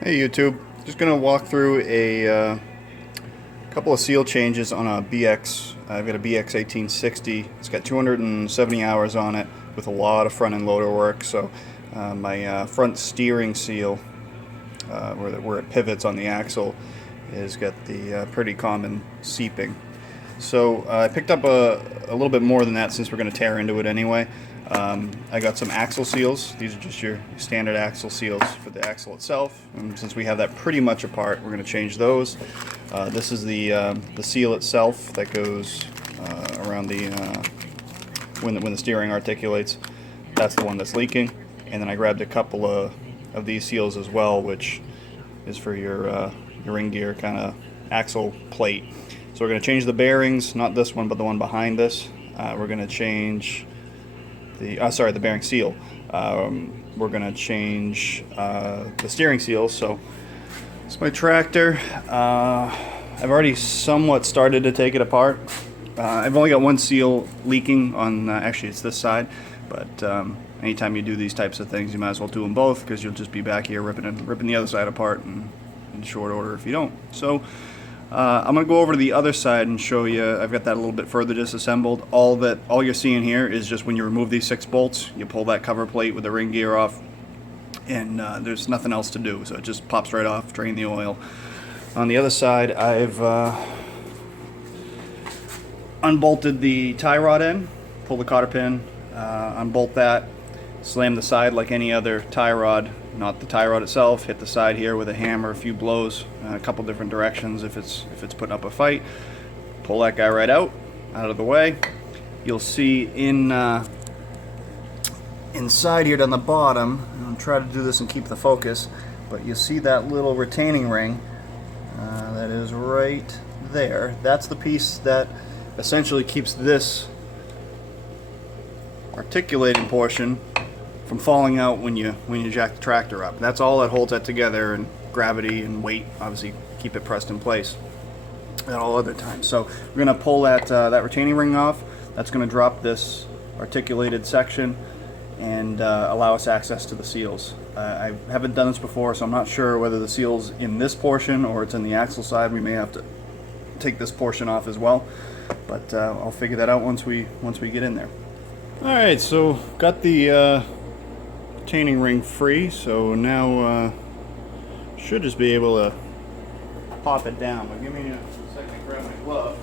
Hey YouTube, just gonna walk through a couple of seal changes on a BX. I've got a BX 1860. It's got 270 hours on it with a lot of front end loader work. So my front steering seal, where it pivots on the axle, has got the pretty common seeping. So I picked up a little bit more than that since we're going to tear into it anyway. I got some axle seals. These are just your standard axle seals for the axle itself. And since we have that pretty much apart, we're going to change those. This is the seal itself that goes around the when the steering articulates. That's the one that's leaking. And then I grabbed a couple of these seals as well, which is for your ring gear kind of axle plate. So we're going to change the bearings, not this one, but the one behind this. We're going to change the bearing seal. We're going to change the steering seal. So it's my tractor. I've already somewhat started to take it apart. I've only got one seal leaking on, actually it's this side, but anytime you do these types of things, you might as well do them both, because you'll just be back here ripping the other side apart in short order if you don't. So I'm going to go over to the other side and show you. I've got that a little bit further disassembled. All you're seeing here is just when you remove these 6 bolts, you pull that cover plate with the ring gear off, and there's nothing else to do. So it just pops right off, drain the oil. On the other side, I've unbolted the tie rod end, pull the cotter pin, unbolt that, slam the side like any other tie rod, not the tie rod itself. Hit the side here with a hammer, a few blows, a couple different directions if it's putting up a fight. Pull that guy right out of the way. You'll see inside here down the bottom, I'll try to do this and keep the focus, but you'll see that little retaining ring that is right there. That's the piece that essentially keeps this articulating portion from falling out when you jack the tractor up. That's all that holds that together, and gravity and weight obviously keep it pressed in place at all other times. So we're going to pull that retaining ring off. That's going to drop this articulated section and allow us access to the seals. I haven't done this before, so I'm not sure whether the seal's in this portion or it's in the axle side. We may have to take this portion off as well, but I'll figure that out once we get in there. Alright, so got the retaining ring free, so now should just be able to pop it down. But give me a second to grab my glove.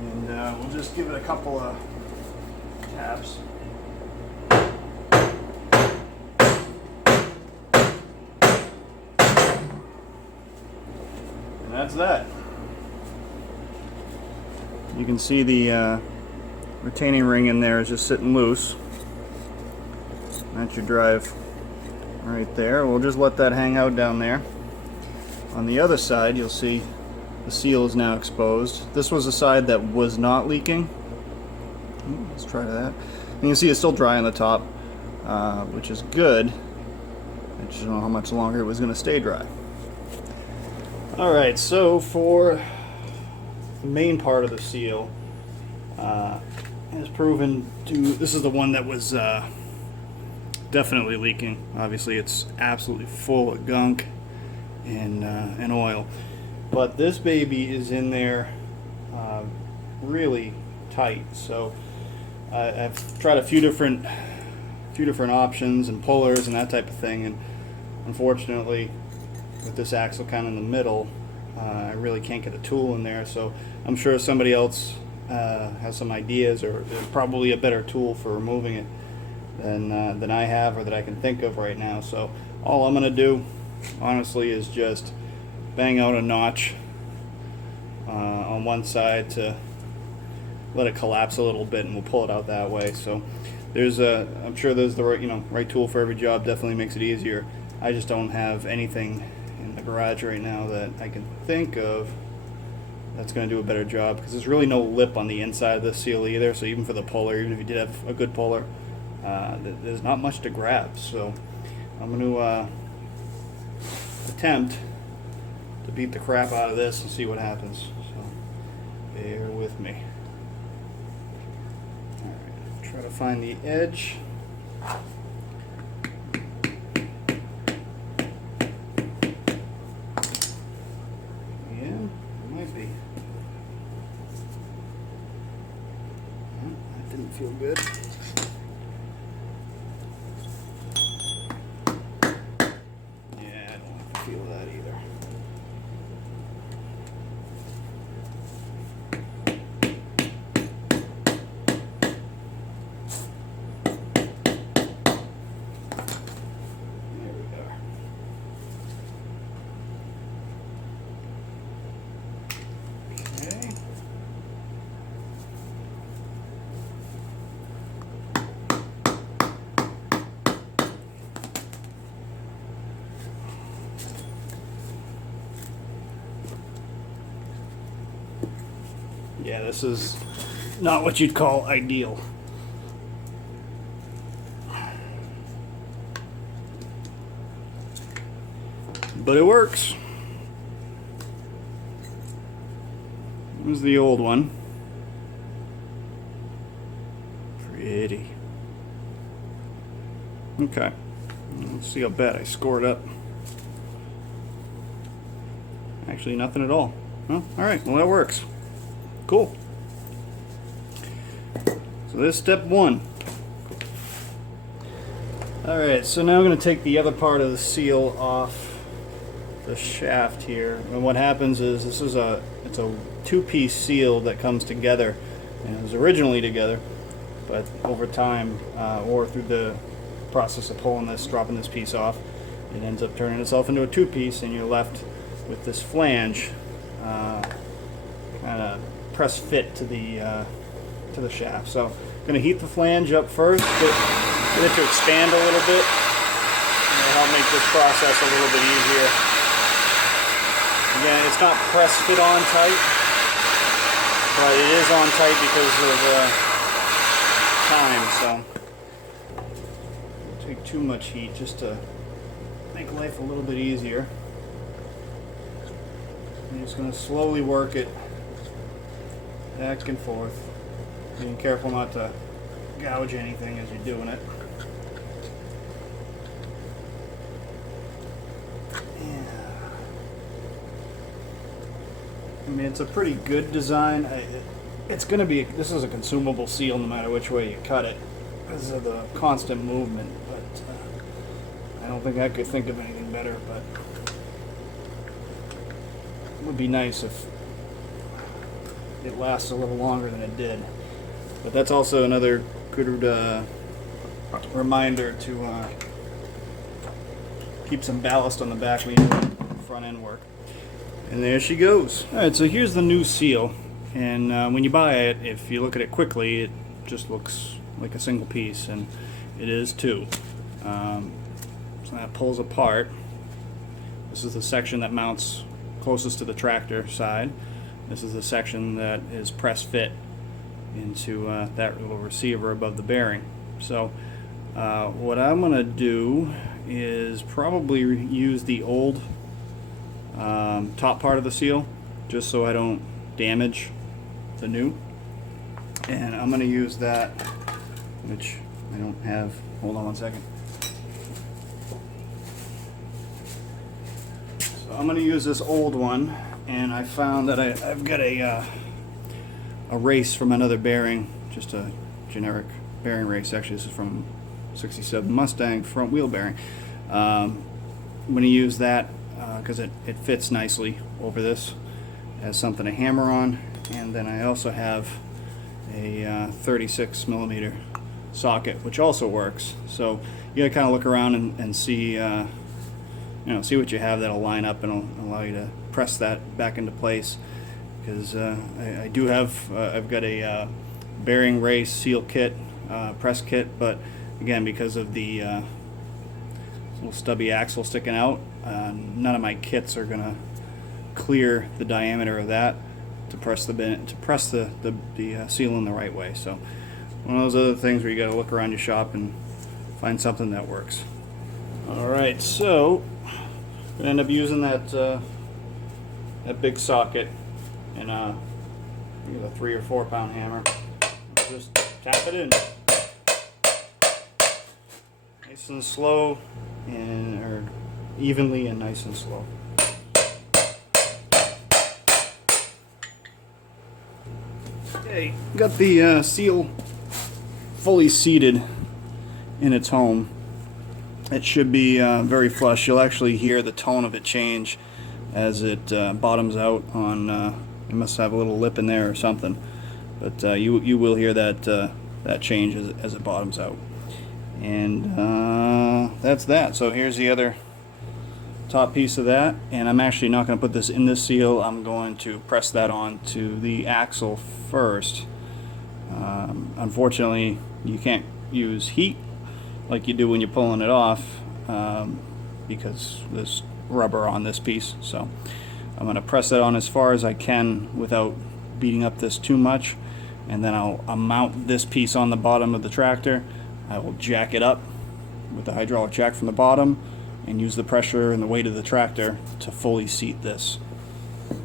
And we'll just give it a couple of taps. And that's that. You can see the retaining ring in there is just sitting loose. That's your drive right there. We'll just let that hang out down there. On the other side, you'll see the seal is now exposed. This was the side that was not leaking. Let's try that. And you can see it's still dry on the top, which is good. I just don't know how much longer it was going to stay dry. Alright, so for the main part of the seal, has proven to, this is the one that was definitely leaking. Obviously it's absolutely full of gunk and oil, but this baby is in there really tight. So I've tried a few different options and pullers and that type of thing, and unfortunately with this axle kind of in the middle, I really can't get a tool in there. So I'm sure somebody else has some ideas, or there's probably a better tool for removing it than I have, or that I can think of right now. So all I'm going to do, honestly, is just bang out a notch on one side to let it collapse a little bit, and we'll pull it out that way. So I'm sure there's the right tool for every job. Definitely makes it easier. I just don't have anything in the garage right now that I can think of that's going to do a better job, because there's really no lip on the inside of the seal either. So even for the puller, even if you did have a good puller, there's not much to grab. So I'm going to attempt to beat the crap out of this and see what happens. So bear with me. All right. Try to find the edge. Yeah, it might be. That didn't feel good. Yeah, I don't like to feel that either. Yeah, this is not what you'd call ideal. But it works. Here's the old one. Pretty. Okay. Let's see how bad I scored up. Actually, nothing at all. Well, alright, well that works. Cool. So there's step one. Alright, so now I'm going to take the other part of the seal off the shaft here. And what happens is it's a two-piece seal that comes together. And it was originally together, but over time, or through the process of pulling this, dropping this piece off, it ends up turning itself into a two-piece, and you're left with this flange kind of press fit to the shaft. So I'm going to heat the flange up first, get it to expand a little bit. It'll help make this process a little bit easier. Again, it's not press fit on tight, but it is on tight because of time. So don't take too much heat just to make life a little bit easier. I'm just going to slowly work it back and forth, being careful not to gouge anything as you're doing it. Yeah. I mean, it's a pretty good design. It's going to be, this is a consumable seal no matter which way you cut it because of the constant movement, but I don't think I could think of anything better, but it would be nice if it lasts a little longer than it did. But that's also another good reminder to keep some ballast on the back when you do front end work. And there she goes. Alright, so here's the new seal. And when you buy it, if you look at it quickly, it just looks like a single piece, and it is too. So that pulls apart. This is the section that mounts closest to the tractor side. This is the section that is press fit into that little receiver above the bearing. So what I'm going to do is probably use the old top part of the seal just so I don't damage the new. And I'm going to use that, which I don't have. Hold on one second. So I'm going to use this old one. And I found that I've got a race from another bearing, just a generic bearing race. Actually, this is from 67 Mustang front wheel bearing. I'm going to use that because it fits nicely over this as something to hammer on. And then I also have a 36 millimeter socket, which also works. So you got to kind of look around and see, see what you have that'll line up and will allow you to press that back into place, because I do have I've got a bearing race seal kit, press kit, but again, because of the little stubby axle sticking out, none of my kits are gonna clear the diameter of that to press the seal in the right way. So one of those other things where you got to look around your shop and find something that works. All right, so I'm gonna end up using that big socket and a 3 or 4 pound hammer. Just tap it in. Nice and slow, or evenly and nice and slow. Okay, got the seal fully seated in its home. It should be very flush. You'll actually hear the tone of it change as it bottoms out on. It must have a little lip in there or something, but you will hear that change as it bottoms out. And that's that. So here's the other top piece of that, and I'm actually not going to put this in this seal. I'm going to press that on to the axle first. Unfortunately, you can't use heat like you do when you're pulling it off, because there's rubber on this piece. So I'm going to press it on as far as I can without beating up this too much, and then I'll mount this piece on the bottom of the tractor. I will jack it up with the hydraulic jack from the bottom and use the pressure and the weight of the tractor to fully seat this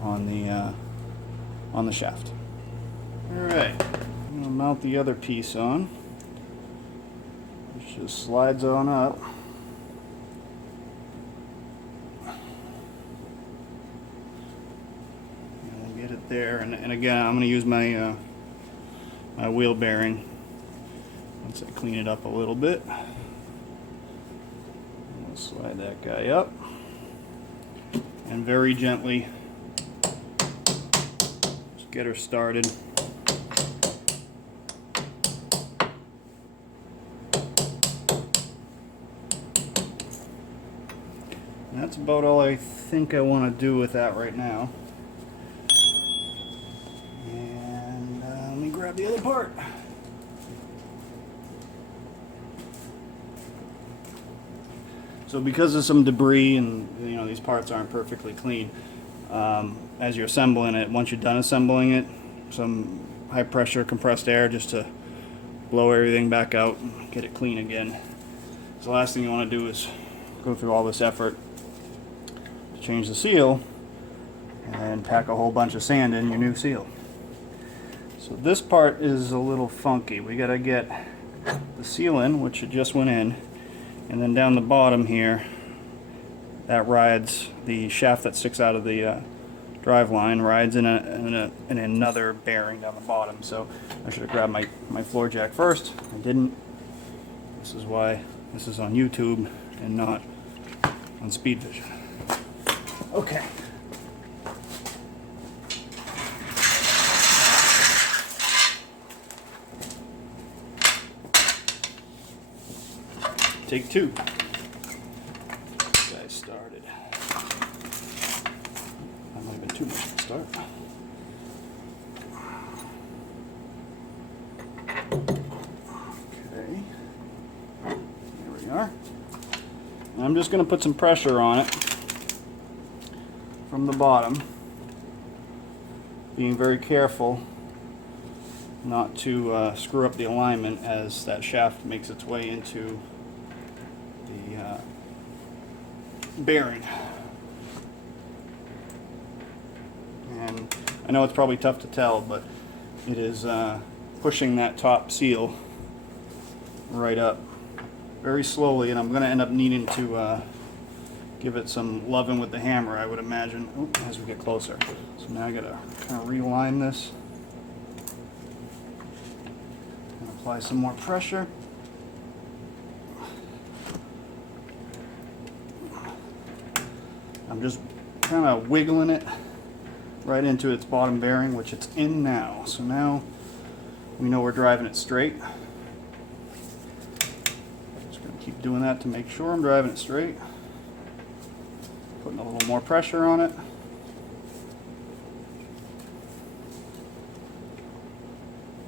on the shaft. Alright, I'm going to mount the other piece on, which just slides on up. And we'll get it there, and again I'm going to use my my wheel bearing once I clean it up a little bit. We'll slide that guy up and very gently just get her started. And that's about all I think I want to do with that right now. And let me grab the other part. So because of some debris and these parts aren't perfectly clean, as you're assembling it, once you're done assembling it, some high pressure compressed air just to blow everything back out and get it clean again. So the last thing you want to do is go through all this effort to change the seal and pack a whole bunch of sand in your new seal. So this part is a little funky. We got to get the seal in, which it just went in. And then down the bottom here, that rides the shaft that sticks out of the drive line, rides in another bearing down the bottom. So I should have grabbed my floor jack first. I didn't. This is why this is on YouTube and not on Speed Vision. Okay. Take two. This guy started. That might have been too much to start. Okay. There we are. And I'm just going to put some pressure on it from the bottom, being very careful not to screw up the alignment as that shaft makes its way into the bearing. And I know it's probably tough to tell, but it is pushing that top seal right up very slowly, and I'm going to end up needing to give it some loving with the hammer, I would imagine, as we get closer. So now I got to kind of realign this and apply some more pressure. I'm just kind of wiggling it right into its bottom bearing, which it's in now. So now we know we're driving it straight. Just going to keep doing that to make sure I'm driving it straight. Putting a little more pressure on it.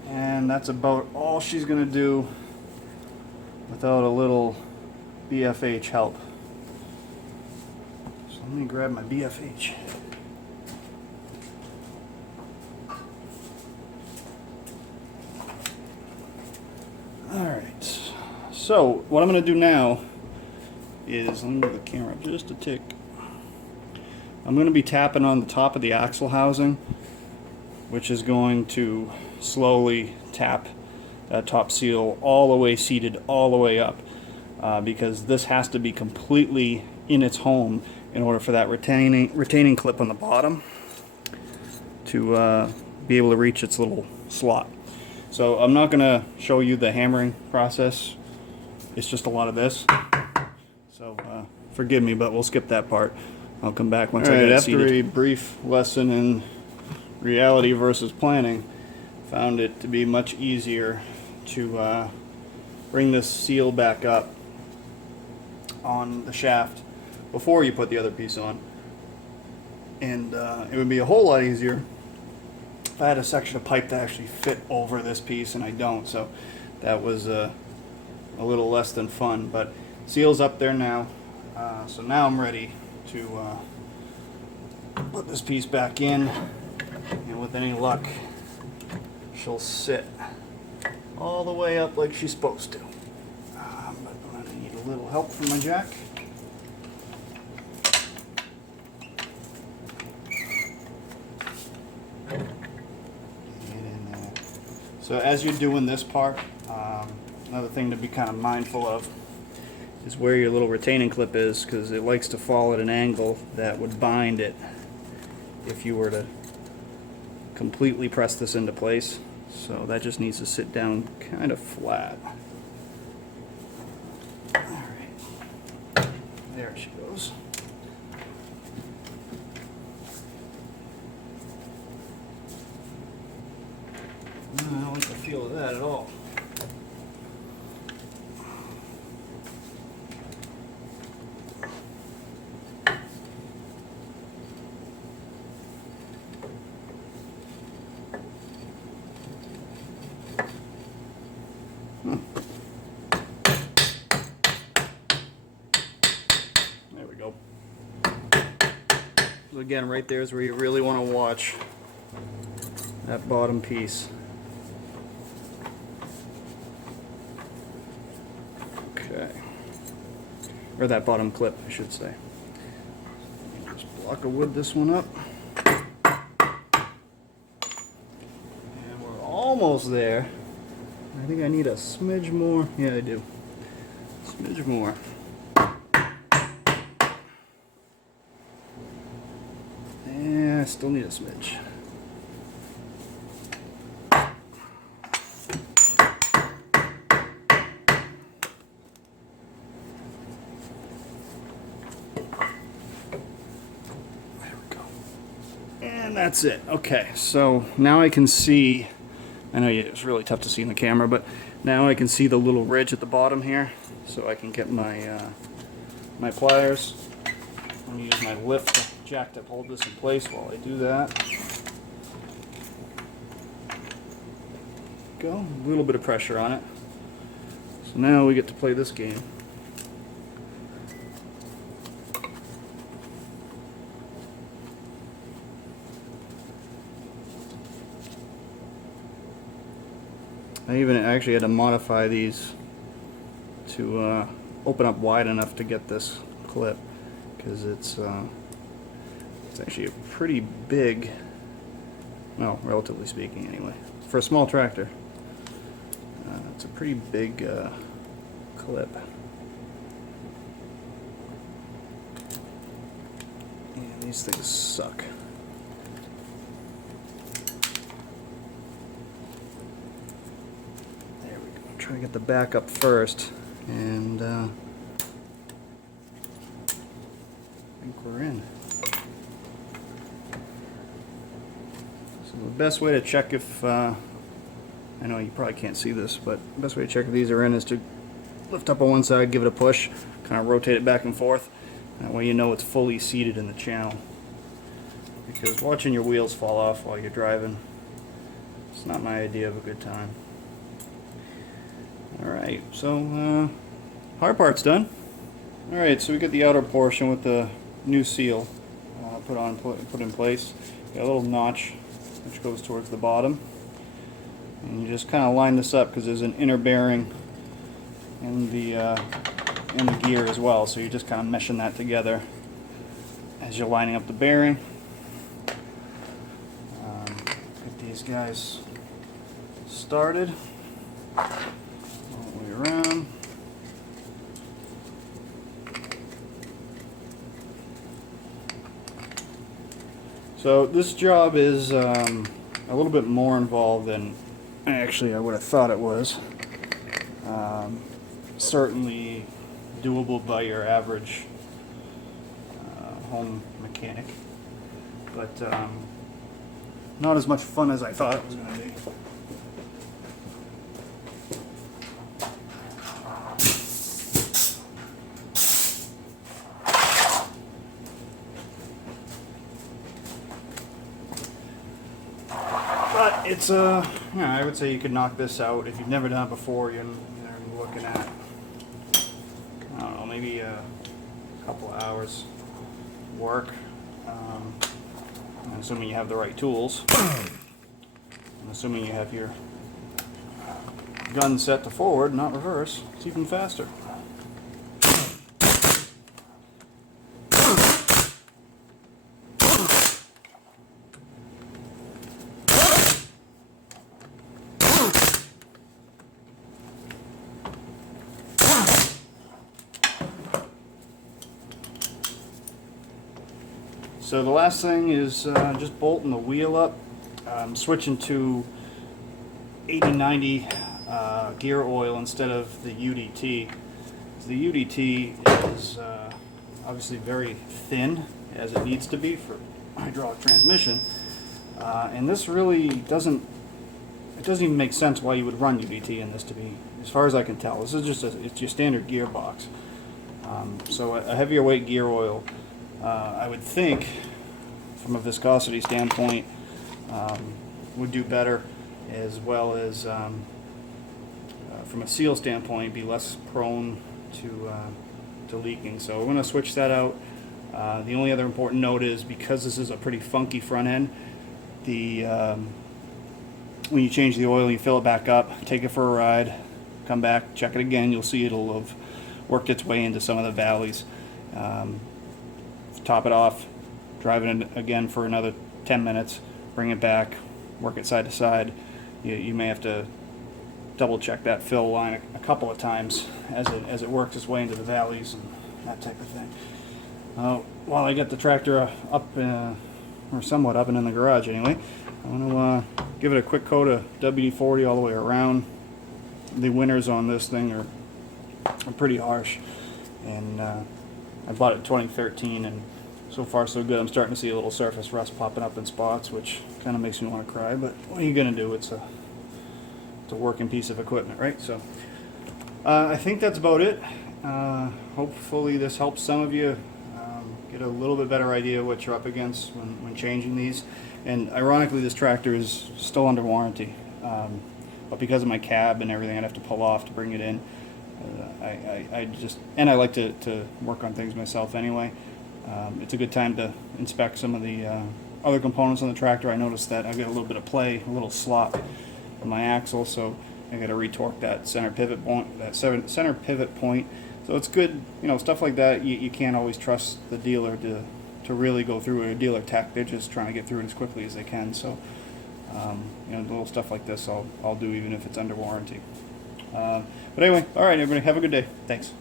And that's about all she's going to do without a little BFH help. Let me grab my BFH. Alright, so what I'm going to do now is, let me move the camera up just a tick. I'm going to be tapping on the top of the axle housing, which is going to slowly tap that top seal all the way seated all the way up. because this has to be completely in its home in order for that retaining clip on the bottom to be able to reach its little slot. So I'm not going to show you the hammering process. It's just a lot of this. So forgive me, but we'll skip that part. I'll come back once I get it seated. After a brief lesson in reality versus planning, found it to be much easier to bring this seal back up on the shaft before you put the other piece on. And it would be a whole lot easier if I had a section of pipe that actually fit over this piece, and I don't, so that was a little less than fun. But seal's up there now, so now I'm ready to put this piece back in, and with any luck she'll sit all the way up like she's supposed to. But I'm going to need a little help from my jack. So as you're doing this part, another thing to be kind of mindful of is where your little retaining clip is, because it likes to fall at an angle that would bind it if you were to completely press this into place. So that just needs to sit down kind of flat. Alright, there she goes. I don't like the feel of that at all. There we go. So again, right there is where you really want to watch that bottom piece. Okay. Or that bottom clip, I should say. Just block of wood this one up. And we're almost there. I think I need a smidge more. Yeah, I do. Smidge more. Yeah, I still need a smidge. And that's it. Okay, so now I can see, I know it's really tough to see in the camera, but now I can see the little ridge at the bottom here, so I can get my my pliers. I'm going to use my lift jack to hold this in place while I do that. Go, a little bit of pressure on it. So now we get to play this game. I actually had to modify these to open up wide enough to get this clip, because it's actually a pretty big, well, relatively speaking anyway, for a small tractor. It's a pretty big clip. And these things suck. Try to get the back up first, and I think we're in. So the best way to check if, I know you probably can't see this, but the best way to check if these are in is to lift up on one side, give it a push, kind of rotate it back and forth. That way you know it's fully seated in the channel. Because watching your wheels fall off while you're driving, it's not my idea of a good time. Alright, so hard part's done. Alright, so we got the outer portion with the new seal put in place. Got a little notch which goes towards the bottom. And you just kind of line this up because there's an inner bearing in the gear as well. So you're just kind of meshing that together as you're lining up the bearing. Get these guys started. All the way around. So this job is a little bit more involved than actually I would have thought it was. Certainly doable by your average home mechanic, but not as much fun as I thought it was going to be. But it's I would say you could knock this out if you've never done it before. You're looking at, I don't know, maybe a couple of hours work. Assuming you have the right tools. I'm assuming you have your gun set to forward, not reverse. It's even faster. So the last thing is just bolting the wheel up. I'm switching to 80-90 gear oil instead of the UDT. The UDT is obviously very thin, as it needs to be for hydraulic transmission, and this really doesn't even make sense why you would run UDT in this, to be, as far as I can tell. This is just it's your standard gearbox. So a heavier weight gear oil, I would think, from a viscosity standpoint, would do better, as well as from a seal standpoint, be less prone to leaking. So we're going to switch that out. The only other important note is, because this is a pretty funky front end, when you change the oil and you fill it back up, take it for a ride, come back, check it again, you'll see it'll have worked its way into some of the valleys. Top it off, drive it again for another 10 minutes, bring it back, work it side to side. You may have to double check that fill line a couple of times as it works its way into the valleys and that type of thing. While I get the tractor up, or somewhat up and in the garage anyway, I'm going to give it a quick coat of WD-40 all the way around. The winters on this thing are pretty harsh, and I bought it in 2013, and so far so good. I'm starting to see a little surface rust popping up in spots, which kind of makes me want to cry, but what are you going to do? It's a working piece of equipment, right? So I think that's about it. Hopefully this helps some of you get a little bit better idea what you're up against when changing these. And ironically, this tractor is still under warranty, but because of my cab and everything I'd have to pull off to bring it in, I like to work on things myself anyway. It's a good time to inspect some of the other components on the tractor. I noticed that I've got a little bit of play, a little slop in my axle, so I got to retorque that center pivot point. So it's good, stuff like that. You can't always trust the dealer to really go through it. A dealer tech, they're just trying to get through it as quickly as they can. So little stuff like this I'll do even if it's under warranty. But anyway, all right, everybody, have a good day. Thanks.